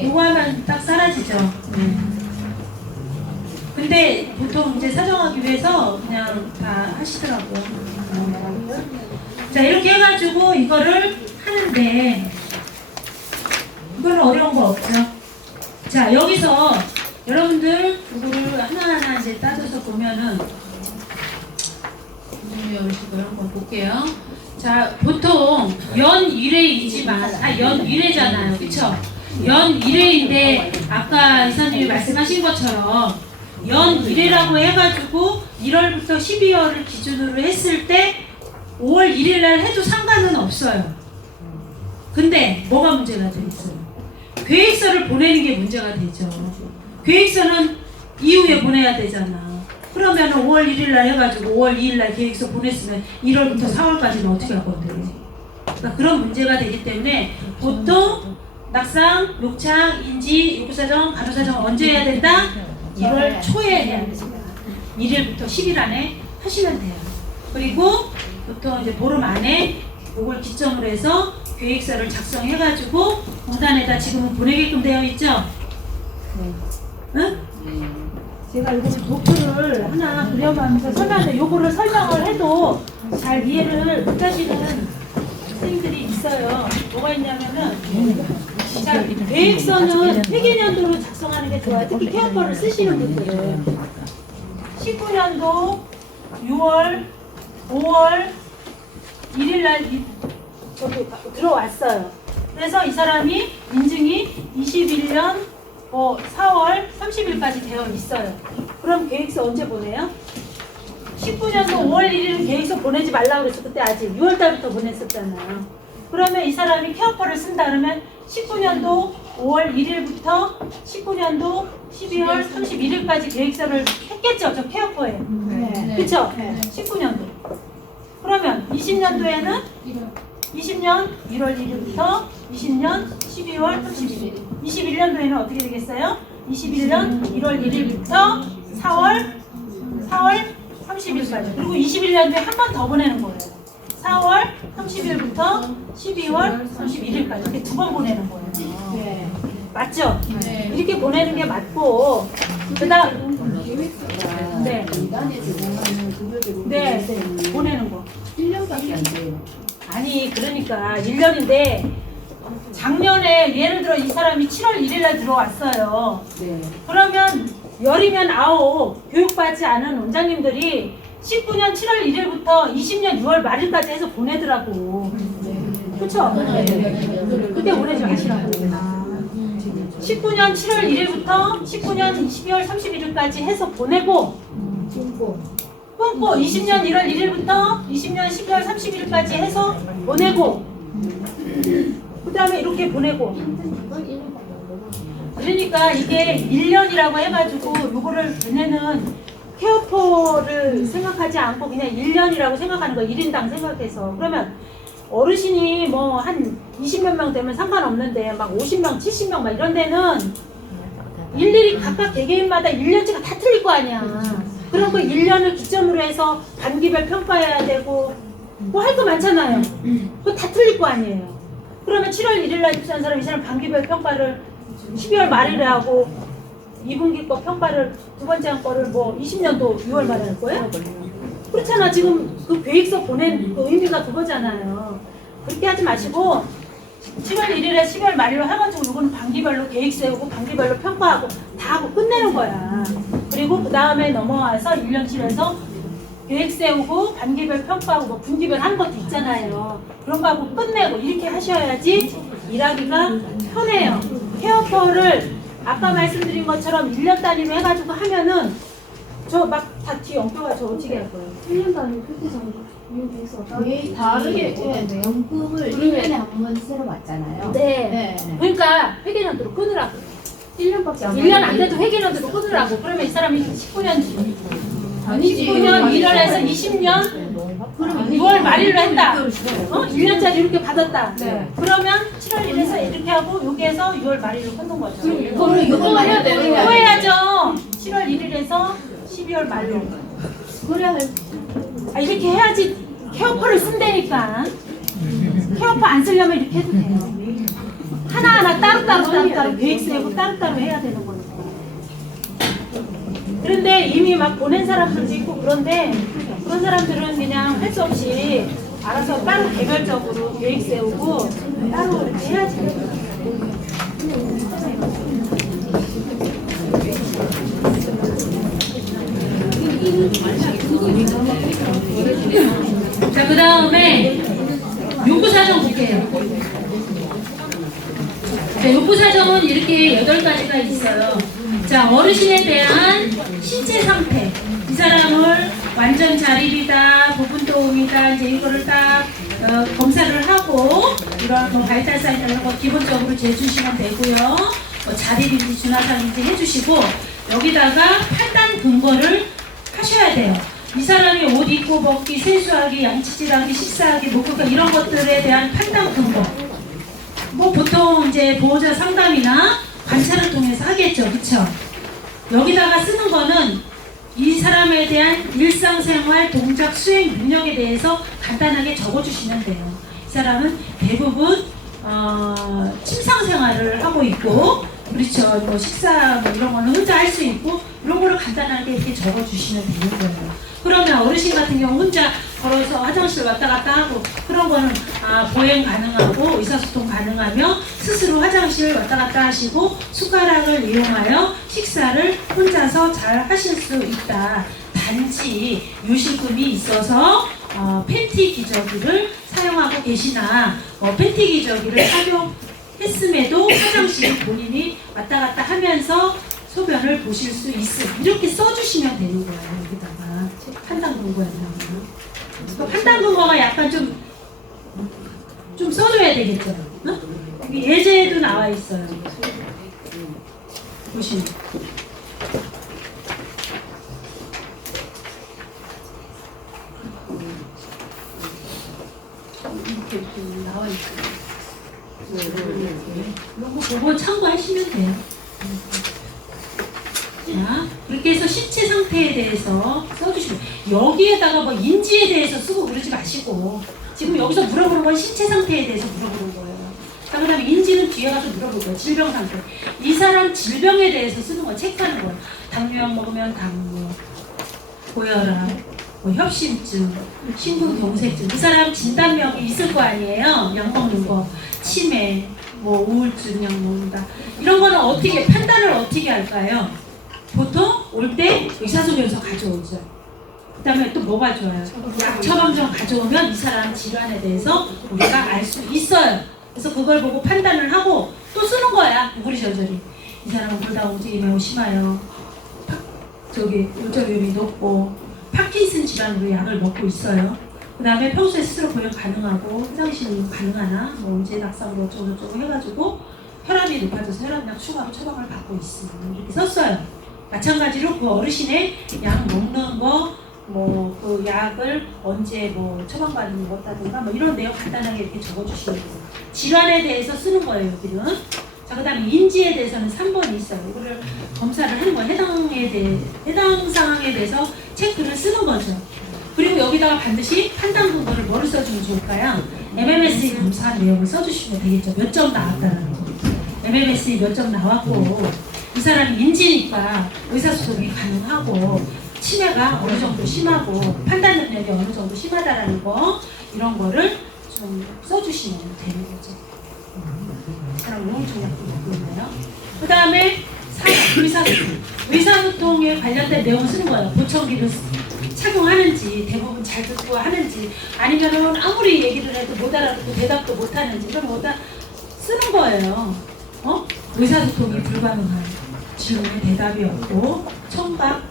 요거 하면 딱 사라지죠. 근데 보통 이제 사정하기 위해서 그냥 다 하시더라고요. 자, 이렇게 해가지고 이거를 하는데 이거는 어려운 거 없죠. 자, 여기서 여러분들 이거를 하나하나 이제 따져서 보면은 이런 거 볼게요. 자, 보통 연 1회이지만 연 1회잖아요. 그쵸? 연 1회인데 아까 이사님이 말씀하신 것처럼 연 1회라고 해가지고 1월부터 12월을 기준으로 했을 때 5월 1일 날 해도 상관은 없어요. 근데 뭐가 문제가 되겠어요? 계획서를 보내는 게 문제가 되죠. 계획서는 이후에 보내야 되잖아. 그러면 5월 1일 날 해가지고 5월 2일 날 계획서 보냈으면 1월부터 4월까지는 어떻게 할 건데? 그러니까 그런 문제가 되기 때문에 보통 낙상, 욕창, 인지, 요구사정, 간호사정 언제 해야 된다? 1월 초에 해야 됩니다. 1일부터 10일 안에 하시면 돼요. 그리고 보통 이제 보름 안에 이걸 기점으로 해서 계획서를 작성해가지고 공단에다 지금은 보내게끔 되어 있죠? 응? 제가 이거 도표를 하나 그려가면서 설명하는데 요거를 설명을 해도 잘 이해를 못하시는 선생님들이 있어요. 뭐가 있냐면은 자, 계획서는 회계년도로 작성하는 게 좋아요. 특히 케어퍼를 쓰시는 분들은 19년도 6월, 5월 1일날 저기 들어왔어요. 그래서 이 사람이 인증이 21년 4월 30일까지 되어 있어요. 그럼 계획서 언제 보내요? 19년도 5월 1일은 계획서 보내지 말라고 그랬어. 그때 아직 6월달부터 보냈었잖아요. 그러면 이 사람이 케어퍼를 쓴다 그러면 19년도 5월 1일부터 19년도 12월 31일까지 계획서를 했겠죠. 저 케어퍼에. 네. 그쵸? 네. 19년도. 그러면 20년도에는 20년 1월 1일부터 20년 12월 31일. 21년도에는 어떻게 되겠어요? 21년 1월 1일부터 4월 30일까지. 그리고 21년도에 한 번 더 보내는 거예요. 4월 30일부터 12월 31일까지. 이렇게 2번 보내는 거예요. 네. 맞죠? 네. 이렇게 보내는 게 맞고, 그 다음, 네. 네, 네. 보내는 거. 1년밖에 안 돼요. 아니, 그러니까 1년인데, 작년에 예를 들어 이 사람이 7월 1일 날 들어왔어요. 네. 그러면 열이면 9, 교육받지 않은 원장님들이 19년 7월 1일부터 20년 6월 말일까지 해서 보내더라고. 그쵸? 그때 보내지 마시라고. 19년 7월 1일부터 19년 12월 31일까지 해서 보내고, 끊고 20년 1월 1일부터 20년 12월 30일까지 해서 보내고, 그 다음에 이렇게 보내고. 그러니까 이게 1년이라고 해가지고 요거를 걔네는 케어포를 생각하지 않고 그냥 1년이라고 생각하는 거 1인당 생각해서. 그러면 어르신이 뭐 한 20몇 명 되면 상관없는데 막 50명, 70명 막 이런 데는 일일이 각각 개개인마다 1년치가 다 틀릴 거 아니야. 그럼 그 1년을 기점으로 해서 단기별 평가해야 되고 뭐 할 거 많잖아요. 그거 다 틀릴 거 아니에요. 그러면 7월 1일 날 입사한 사람 이 사람 반기별 평가를 12월 말일에 하고 2분기 거 평가를 두 번째 한 거를 뭐 20년도 6월 말에 할 거예요? 그렇잖아. 지금 그 계획서 보낸 그 의미가 그거잖아요. 그렇게 하지 마시고 7월 1일에 12월 말일로 해가지고 이거는 반기별로 계획 세우고 반기별로 평가하고 다 하고 끝내는 거야. 그리고 그 다음에 넘어와서 1년치에서 계획 세우고 반기별 평가하고 뭐 분기별 하는 것도 있잖아요. 그런 거 하고 끝내고 이렇게 하셔야지 일하기가 편해요. 케어퍼를 아까 말씀드린 것처럼 1년 단위로 해가지고 하면은 저 막 다 뒤에 엉켜가지고 어떻게 할 거예요? 1년 단위 표기장 네, 다르게 연금을 1년에 한 번 새로 받잖아요. 네. 그러니까 회계연도로 끊으라고. 1년밖에 안 1년 안 돼도 회계연도로 끊으라고. 그러면 이 사람이 19년 아니지. 19년 1월에서 20년 6월 말일로 했다. 1년짜리 이렇게 받았다. 그러면 7월 1일에서 이렇게 하고 여기에서 6월 말일로 끊는 거죠. 그거를 이거 해야 되는 또 거야. 해야죠. 7월 1일에서 12월 말로. 그래야 이렇게 해야지 케어퍼를 쓴다니까. 케어퍼 안 쓰려면 이렇게 해도 돼요. 하나하나 따로따로 계획 세우고 따로따로 해야 되는 거니까. 그런데 이미 막 보낸 사람들도 있고 그런데 그런 사람들은 그냥 할 수 없이 알아서 따로 개별적으로 계획 세우고 따로 이렇게 해야지. 자, 그 다음에 요구사정 볼게요. 자, 요구사정은 이렇게 8가지가 있어요. 자, 어르신에 대한 신체 상태. 이 사람을 완전 자립이다, 부분 도움이다, 이제 이거를 딱 검사를 하고 이런 뭐 발달 사인 이런 거 기본적으로 재주시면 되고요. 뭐 자립인지 준하상인지 해주시고 여기다가 판단 근거를 하셔야 돼요. 이 사람이 옷 입고 벗기, 세수하기, 양치질하기, 식사하기, 목욕하기 이런 것들에 대한 판단 근거. 뭐 보통 이제 보호자 상담이나 관찰을 통해서 하겠죠, 그렇죠? 여기다가 쓰는 거는 이 사람에 대한 일상생활 동작 수행 능력에 대해서 간단하게 적어주시면 돼요. 이 사람은 대부분 침상 생활을 하고 있고, 그렇죠. 뭐 식사 뭐 이런 거는 혼자 할 수 있고 이런 거를 간단하게 이렇게 적어주시면 되는 거예요. 그러면 어르신 같은 경우 혼자 걸어서 화장실 왔다 갔다 하고 그런 거는 보행 가능하고 의사소통 가능하며 스스로 화장실 왔다 갔다 하시고 숟가락을 이용하여 식사를 혼자서 잘 하실 수 있다. 단지 요실금이 있어서 팬티 기저귀를 사용하고 계시나 팬티 기저귀를 사용했음에도 화장실 본인이 왔다 갔다 하면서 소변을 보실 수 있음. 이렇게 써주시면 되는 거예요. 여기다가 판단 근거에다가 판단 근거가 약간 좀 써줘야 되겠죠. 어? 여기 예제도 나와 있어요. 보시면. 이렇게 나와 있어요. 이런 거 보고 참고하시면 돼요. 자, 그렇게 해서 신체 상태에 대해서 써주시고 여기에다가 뭐 인지에 대해서 쓰고 그러지 마시고 지금 여기서 물어보는 건 신체 상태에 대해서 물어보는 거예요. 자, 그 다음에 인지는 뒤에 가서 물어볼 거예요. 질병 상태. 이 사람 질병에 대해서 쓰는 거 체크하는 거예요. 당뇨약 먹으면 당뇨, 고혈압, 뭐 협심증, 심근경색증. 이 사람 진단명이 있을 거 아니에요. 약 먹는 거, 치매, 뭐 우울증 약 먹는다. 이런 거는 어떻게 판단을 어떻게 할까요? 보통 올 때 의사소견서 가져오죠. 그 다음에 또 뭐가 좋아요? 약 처방전 가져오면 이 사람 질환에 대해서 우리가 알 수 있어요. 그래서 그걸 보고 판단을 하고 또 쓰는 거야. 우리저저리. 이 사람은 골다 움직임이 매우 심해요. 요절율이 높고 파킨슨 질환으로 약을 먹고 있어요. 그 다음에 평소에 스스로 보행 가능하고 화장실 가능하나 뭐 언제 낙상으로 어쩌고저쩌고 해가지고 혈압이 높아져서 혈압약 추가로 처방을 받고 있습니다. 이렇게 썼어요. 마찬가지로 그 어르신의 약 먹는 거, 뭐 그 약을 언제 뭐 처방받는 것 같다든가 뭐 이런 내용 간단하게 이렇게 적어주시면 돼요. 질환에 대해서 쓰는 거예요, 여기는. 자, 그 다음에 인지에 대해서는 3번이 있어요. 이거를 검사를 하는 거예요. 해당 상황에 대해서 체크를 쓰는 거죠. 그리고 여기다가 반드시 판단 근거를 뭐를 써주면 좋을까요? MMSE 검사한 내용을 써주시면 되겠죠. 몇 점 나왔다는 거. MMSE 몇 점 나왔고, 이 사람이 인지니까 의사소통이 가능하고, 치매가 어느 정도 심하고, 판단 능력이 어느 정도 심하다라는 거, 이런 거를 좀 써주시면 되는 거죠. 사람 너무 중요하고 있나요? 그 다음에 의사소통에 관련된 내용을 쓰는 거예요. 보청기를 착용하는지, 대부분 잘 듣고 하는지, 아니면은 아무리 얘기를 해도 못 알아듣고 대답도 못 하는지, 이런 거 다 쓰는 거예요. 의사소통이 불가능한 질문에 대답이 없고, 청각,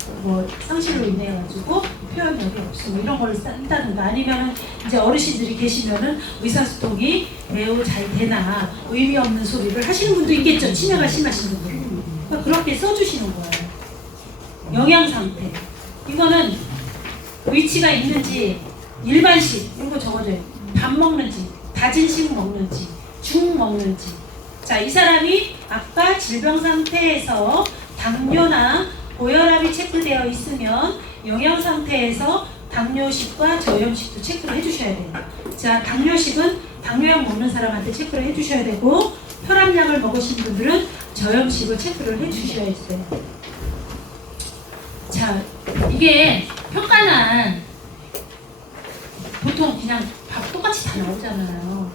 상실로 인해 가지고 표현력이 없고, 이런 걸 쓴다든가, 아니면은 이제 어르신들이 계시면은 의사소통이 매우 잘 되나, 의미 없는 소리를 하시는 분도 있겠죠. 치매가 심하신 분들. 그러니까 그렇게 써주시는 거예요. 영양 상태. 이거는 위치가 있는지, 일반식, 이런 거 적어줘요. 밥 먹는지, 다진 식 먹는지, 죽 먹는지. 자, 이 사람이 아까 질병 상태에서 당뇨나 고혈압이 체크되어 있으면 영양 상태에서 당뇨식과 저염식도 체크를 해주셔야 돼요. 자, 당뇨식은 당뇨약 먹는 사람한테 체크를 해주셔야 되고, 혈압약을 먹으신 분들은 저염식을 체크를 해주셔야 돼요. 자, 이게 평가는 보통 그냥 밥 똑같이 다 나오잖아요.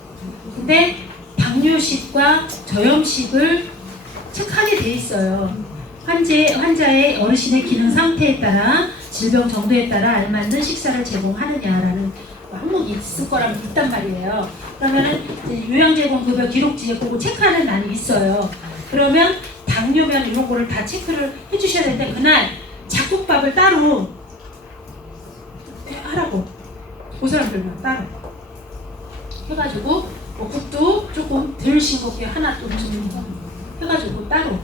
근데 당뇨식과 저염식을 체크하게 돼 있어요. 환자의 어르신의 기능 상태에 따라 질병 정도에 따라 알맞는 식사를 제공하느냐라는 항목이 있을 거라면 있단 말이에요. 그러면은 요양제공급여 기록지에 그거 체크하는 난이 있어요. 그러면 당뇨면 이런 거를 다 체크를 해주셔야 되는데, 그날 잡곡밥을 따로 하라고, 그 사람들만 따로 해가지고, 국도 조금 덜 싱겁게 하나 또 좀 해가지고 따로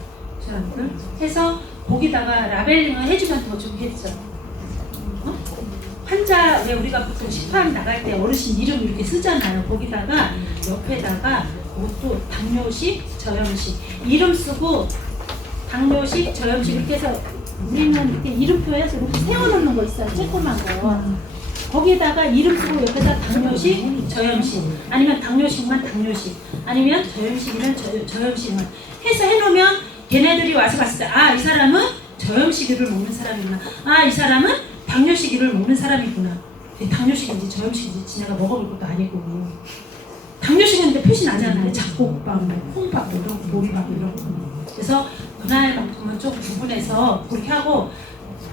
사람들 해서 거기다가 라벨링을 해주면 더 좋겠죠. 환자, 왜 우리가 보통 식판 나갈 때 어르신 이름 이렇게 쓰잖아요. 거기다가 옆에다가 또 당뇨식, 저염식 이름 쓰고, 당뇨식, 저염식 이렇게 해서 우리는 이렇게 이름표에서 이렇게 세워놓는 거 있어요. 조그만 거. 거기에다가 이름 쓰고 옆에다 당뇨식, 저염식, 아니면 당뇨식만 당뇨식, 아니면 저염식이면 저염식만 해서 해놓으면 걔네들이 와서 봤을 때, 아, 이 사람은 저염식을 먹는 사람이구나, 아, 이 사람은 당뇨식을 먹는 사람이구나. 당뇨식인지 저염식인지 지네가 먹어볼 것도 아니고, 당뇨식인데 표시 나잖아요. 잡곡밥, 콩밥, 이런 거, 보리밥 이런 거. 그래서 그날만큼은 좀 구분해서 그렇게 하고,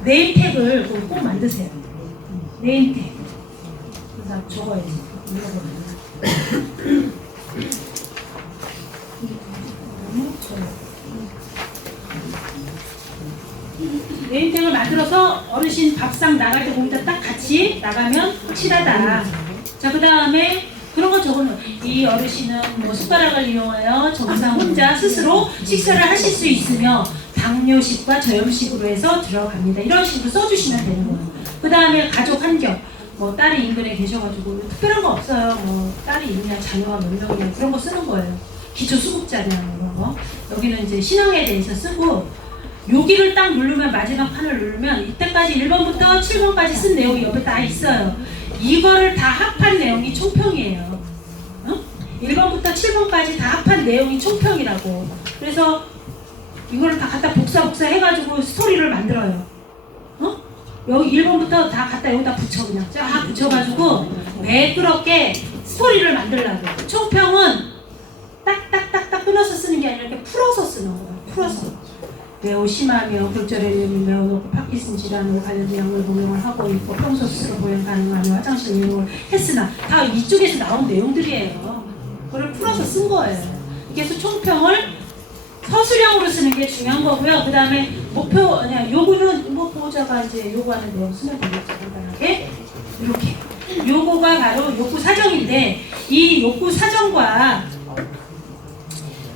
네임택을 꼭 만드세요. 네임택. 그래서 적어야지. 네임택을 만들어서 어르신 밥상 나갈 때 거기다 딱 같이 나가면 확실하다. 자, 그 다음에 그런 거 적어놓은, 이 어르신은 뭐 숟가락을 이용하여 정상 혼자 스스로 식사를 하실 수 있으며 당뇨식과 저염식으로 해서 들어갑니다. 이런 식으로 써주시면 되는 거예요. 그 다음에 가족 환경, 뭐 딸이 인근에 계셔가지고 특별한 거 없어요. 뭐 딸이 있냐, 자녀가 몇 명이냐, 그런 거 쓰는 거예요. 기초 수급자냐, 이런 거. 여기는 이제 신앙에 대해서 쓰고, 여기를 딱 누르면, 마지막 판을 누르면 이때까지 1번부터 7번까지 쓴 내용이 옆에 다 있어요. 이거를 다 합한 내용이 총평이에요. 1번부터 7번까지 다 합한 내용이 총평이라고. 그래서 이거를 다 갖다 복사 해가지고 스토리를 만들어요. 여기 1번부터 다 갖다 여기다 붙여, 그냥 쫙 붙여가지고 매끄럽게 스토리를 만들라고. 총평은 딱딱딱딱 끊어서 쓰는 게 아니라 이렇게 풀어서 쓰는 거예요. 풀어서. 매우 심하며 골절염이 매우 높고 파킨슨 질환으로 관련된 약물 복용을 하고 있고, 평소 스스로 보행 가능하며 화장실 이용을 했으나, 다 이쪽에서 나온 내용들이에요. 그걸 풀어서 쓴 거예요. 그래서 총평을 서술형으로 쓰는 게 중요한 거고요. 그 다음에 목표, 요구는 뭐 보호자가 이제 요구하는 내용 쓰면 되겠죠. 간단하게 이렇게. 요거가 바로 욕구 사정인데, 이 욕구 사정과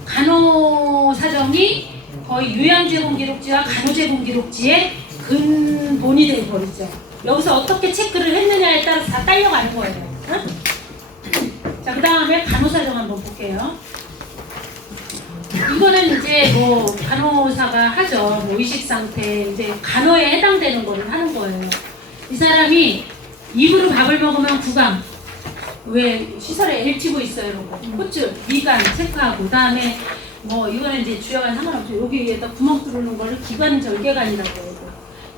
간호 사정이 거의 요양제공기록지와 간호제공기록지의 근본이 되어버리죠. 여기서 어떻게 체크를 했느냐에 따라서 다 딸려가는 거예요. 응? 자, 그 다음에 간호사정 한번 볼게요. 이거는 이제 뭐 간호사가 하죠. 뭐 의식 상태, 이제 간호에 해당되는 거를 하는 거예요. 이 사람이 입으로 밥을 먹으면 구강, 왜 시설에 L치고 있어요, 이런 거. 호출, 미간 체크하고, 그다음에 뭐 이거는 이제 주여간 상관없죠. 여기에다 구멍 뚫는 거를 기관절개관이라고 해요.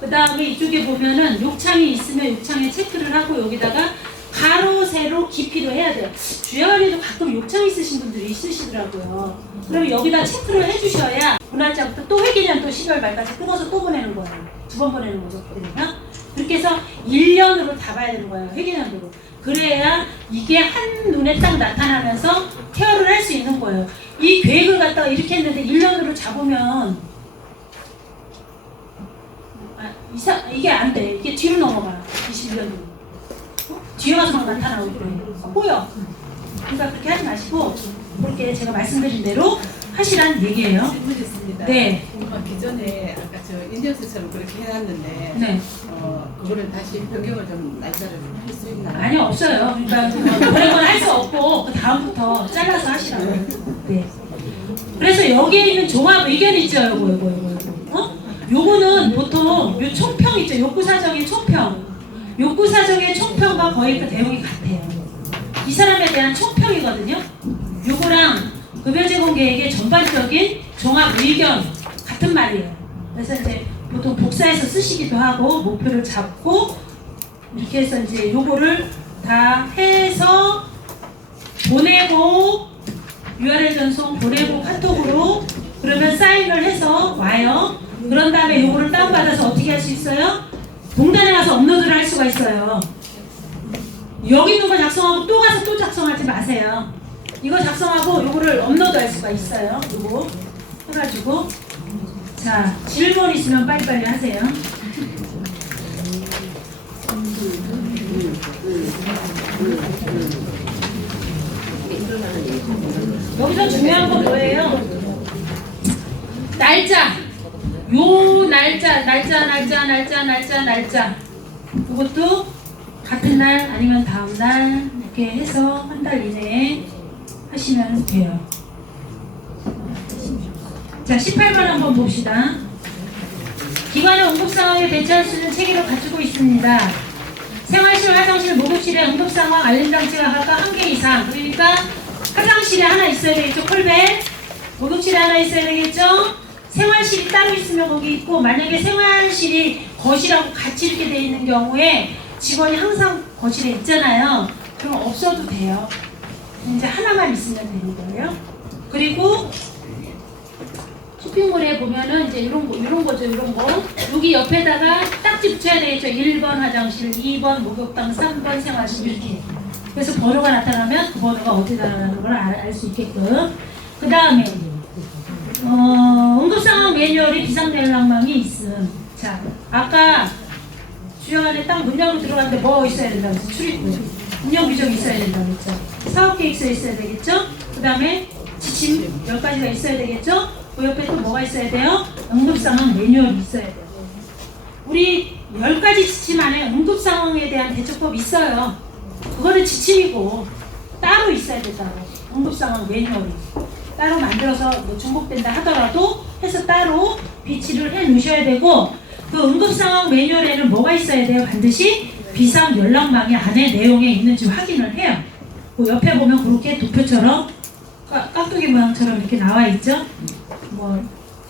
그다음에 이쪽에 보면은 욕창이 있으면 욕창에 체크를 하고 여기다가 가로 세로 깊이로 해야 돼요. 주여관에도 가끔 욕창 있으신 분들이 있으시더라고요. 그럼 여기다 체크를 해주셔야 그날짜부터 또 회계년 또 12월 말까지 끊어서 또 보내는 거예요. 2번 보내는 거거든요. 그렇게 해서 1년으로 다 봐야 되는 거예요. 회계년도로. 그래야 이게 한눈에 딱 나타나면서 케어를 할 수 있는 거예요. 이 계획을 갖다가 이렇게 했는데 1년으로 잡으면 이게 안 돼. 이게 뒤로 넘어가요. 21년으로. 뒤에 가서 막 나타나고 그래요. 보여. 그러니까 그렇게 하지 마시고 그렇게 제가 말씀드린 대로 하시라는 얘기예요. 질문이 있습니다. 네. 기존에 아까 저 인증서처럼 그렇게 해놨는데 네. 그거를 다시 변경을 좀 날짜를 할 수 있나요? 아니 없어요. 그러니까 그런 건 할 수 없고 그 다음부터 잘라서 하시라고. 네. 그래서 여기에 있는 종합 의견 있죠, 요거. 요거는 보통 요 총평 있죠, 욕구 사정의 총평. 욕구 사정의 총평과 거의 그 내용이 같아요. 이 사람에 대한 총평이거든요. 요거랑 급여 제공 계획의 전반적인 종합 의견 같은 말이에요. 그래서 이제 보통 복사해서 쓰시기도 하고 목표를 잡고 이렇게 해서 이제 요거를 다 해서 보내고 URL 전송 보내고 카톡으로 그러면 사인을 해서 와요. 그런 다음에 요거를 다운받아서 어떻게 할 수 있어요? 동단에 가서 업로드를 할 수가 있어요. 여기 있는 거 작성하고 또 가서 또 작성하지 마세요. 이거 작성하고 요거를 업로드 할 수가 있어요. 요거 해가지고 자, 질문 있으면 빨리빨리 하세요. 여기서 중요한 건 뭐예요? 날짜. 요 날짜. 이것도 같은 날 아니면 다음 날 이렇게 해서 한 달 이내에 하시면 돼요. 자, 18번 한번 봅시다. 기관은 응급상황에 배치할 수 있는 체계를 갖추고 있습니다. 생활실, 화장실, 목욕실에 응급상황 알림장치가 각각 1개 이상. 그러니까 화장실에 하나 있어야 되겠죠, 콜벨. 목욕실에 하나 있어야 되겠죠. 생활실이 따로 있으면 거기 있고, 만약에 생활실이 거실하고 같이 이렇게 돼 있는 경우에 직원이 항상 거실에 있잖아요. 그럼 없어도 돼요. 이제 하나만 있으면 되는 거예요. 그리고 쇼핑몰에 보면은 이제 이런 거죠. 여기 옆에다가 딱지 붙여야 되겠죠. 1번 화장실, 2번 목욕탕, 3번 생활실 이렇게. 그래서 번호가 나타나면 그 번호가 어디다라는 걸 알 수 있게끔. 그 다음에 응급상황 매뉴얼에 비상연락망이 있음. 자, 아까 주요 안에 딱 문장으로 들어갔는데 뭐 있어야 된다고 했죠? 출입구. 운영 규정이 있어야 된다고 했죠? 사업계획서 있어야 되겠죠? 그 다음에 지침 10가지가 있어야 되겠죠? 그 옆에 또 뭐가 있어야 돼요? 응급상황 매뉴얼이 있어야 돼요. 우리 10가지 지침 안에 응급상황에 대한 대처법이 있어요. 그거는 지침이고 따로 있어야 된다고. 응급상황 매뉴얼이. 따로 만들어서 뭐 중복된다 하더라도 해서 따로 비치를 해 놓으셔야 되고, 그 응급상황 매뉴얼에는 뭐가 있어야 돼요? 반드시 비상연락망의 안에 내용에 있는지 확인을 해요. 그 옆에 보면 그렇게 도표처럼 깍두기 모양처럼 이렇게 나와 있죠? 뭐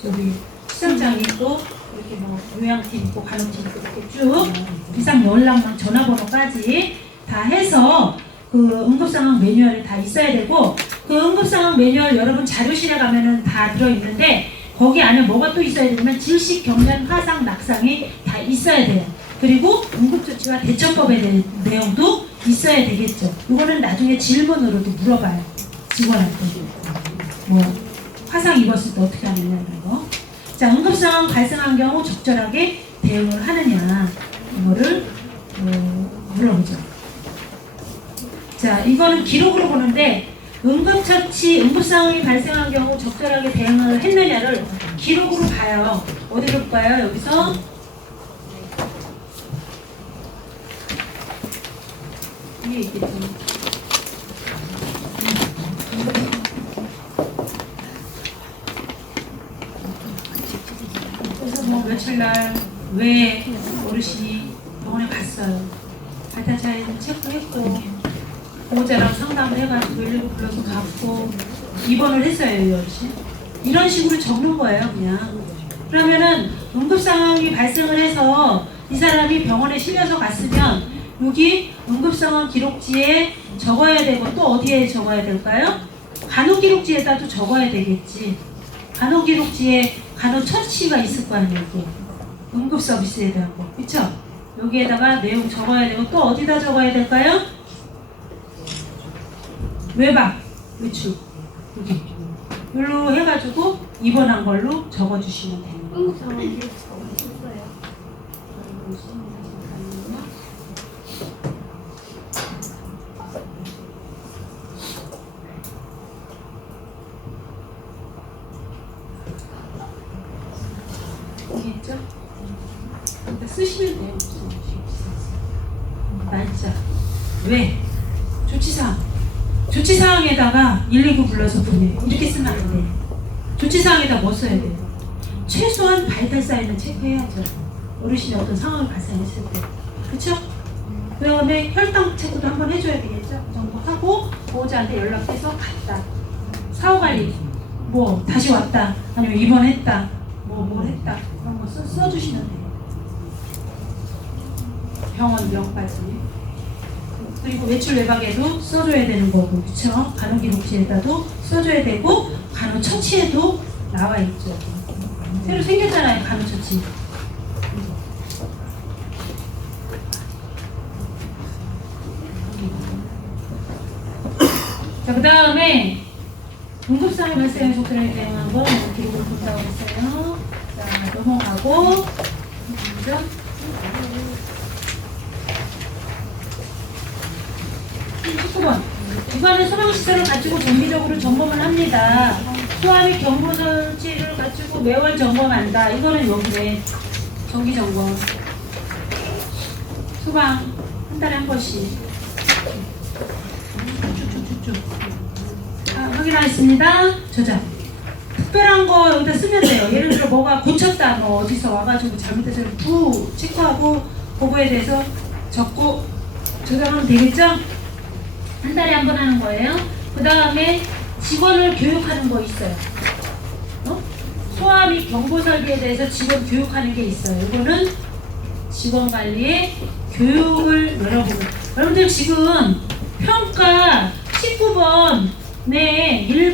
저기 시장장이 있고 이렇게 뭐 요양팀 있고 간호팀 있고 이렇게 쭉 비상연락망 전화번호까지 다 해서 그 응급상황 매뉴얼에 다 있어야 되고, 그 응급상황 매뉴얼 여러분 자료실에 가면은 다 들어있는데 거기 안에 뭐가 또 있어야 되냐면 질식, 경련, 화상, 낙상이 다 있어야 돼요. 그리고 응급조치와 대처법에 대한 내용도 있어야 되겠죠. 이거는 나중에 질문으로도 물어봐요. 직원한테. 뭐 화상 입었을 때 어떻게 하느냐는 거. 자, 응급상황 발생한 경우 적절하게 대응을 하느냐 이거를 물어보죠. 자, 이거는 기록으로 보는데 응급처치, 응급상황이 발생한 경우 적절하게 대응을 했느냐를 기록으로 봐요. 어디로 봐요? 여기서 위에 있겠죠. 며칠 날 왜 어르신이 병원에 갔어요. 발달장애는 체크했고 보호자랑 상담을 해가지고 119 불러서 갔고 입원을 했어요. 이 어르신. 이런 식으로 적는 거예요. 그냥. 그러면은 응급 상황이 발생을 해서 이 사람이 병원에 실려서 갔으면 여기 응급 상황 기록지에 적어야 되고 또 어디에 적어야 될까요? 간호 기록지에다도 적어야 되겠지. 간호 기록지에 간호 처치가 있을 거 아니에요. 또. 응급 서비스에 대한 거. 그쵸? 여기에다가 내용 적어야 되고 또 어디다 적어야 될까요? 외박, 외출. 여기. 여기로 해가지고 입원한 걸로 적어주시면 됩니다. 응급상황 기록지가 어디 있어요? 여기 있죠? 일단 쓰시면 돼요. 날짜. 왜? 조치사항. 조치사항에다가 119 불러서 보내요. 이렇게 쓰면 안 돼. 조치사항에다 뭐 써야 돼요? 최소한 발달 사인은 체크해야죠. 어르신이 어떤 상황을 발생했을 때. 그쵸? 그 다음에 혈당 체크도 한번 해줘야 되겠죠? 그 정도 하고 보호자한테 연락해서 갔다. 사후관리. 뭐 다시 왔다. 아니면 입원했다. 뭘 했다. 그런 거 써주시면 돼요. 병원명까지. 그리고 외출 외박에도 써줘야 되는 거고, 그쵸? 간호기록지에다도 써줘야 되고, 간호처치에도 나와 있죠. 새로 생겼잖아요, 간호처치. 자, 그 다음에 응급상황 발생의 조건에 대한 거 기록을 본다고 했어요. 자, 넘어가고, 그죠? 19번. 기관은 소방시설을 가지고 정기적으로 점검을 합니다. 소아및 경보 설치를 가지고 매월 점검한다. 이거는 여기네. 정기점검. 소방 한 달에 한 번씩. 쭉쭉쭉쭉. 확인하겠습니다. 저장. 특별한 거 여기다 쓰면 돼요. 예를 들어 뭐가 고쳤다. 뭐 어디서 와가지고 잘못해서 체크하고 그거에 대해서 적고 저장하면 되겠죠? 한 달에 한 번 하는 거예요. 그 다음에 직원을 교육하는 거 있어요. 소아 및 경보 설비에 대해서 직원 교육하는 게 있어요. 이거는 직원 관리의 교육을 여러분들 지금 평가 19번 네 1번